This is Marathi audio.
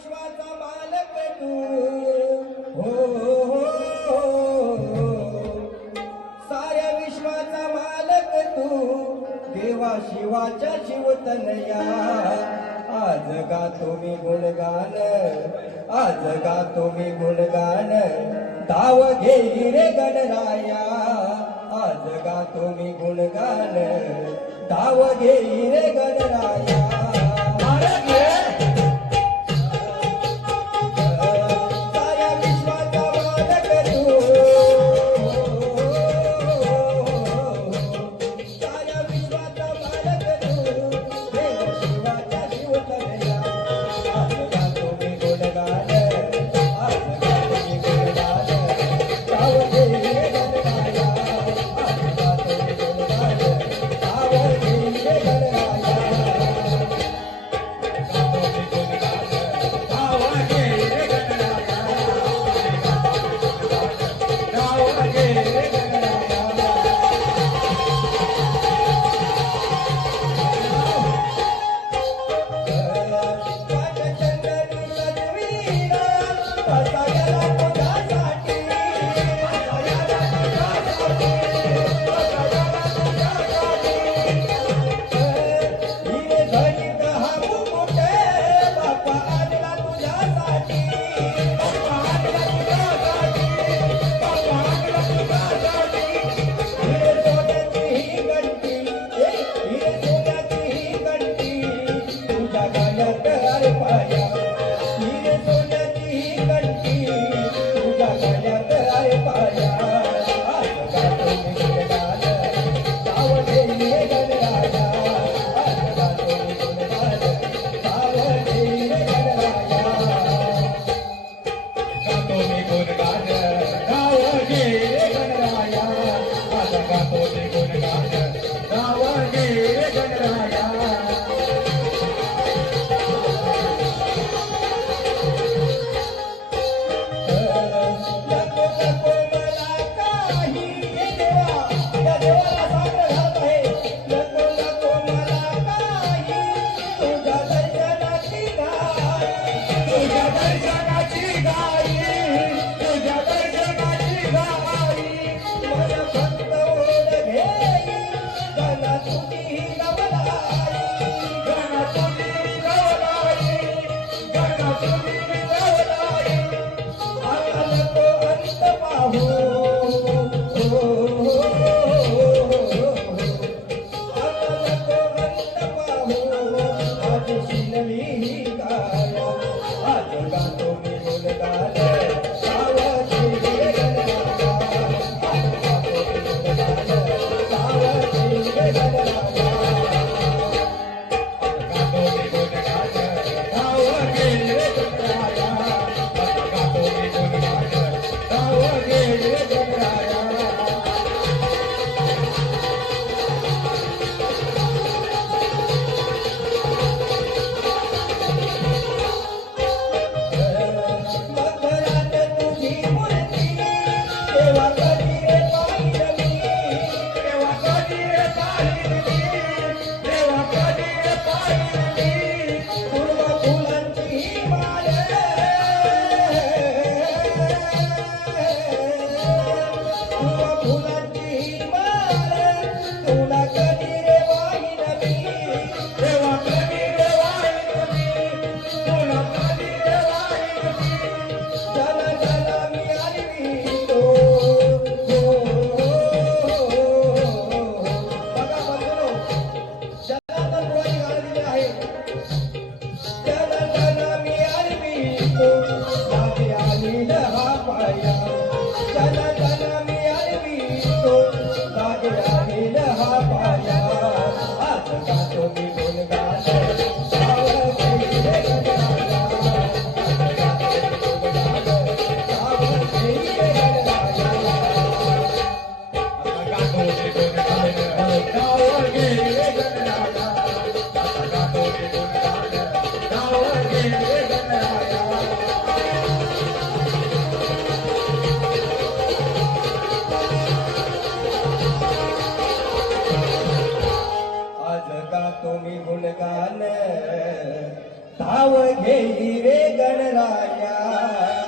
विश्वाचा बालक तू. हो, हो, हो, हो साऱ्या विश्वाचा मालक तू. देवा शिवाच्या शिवतनया आज गा तुम्ही गुणगान आज गा तुम्ही गुणगान. धाव घे रे गणराया. आज गा तुम्ही गुणगान धाव घे रे गणराया. God. 太阳 नका तुम्ही गुणगान धाव घेई रे गणराया.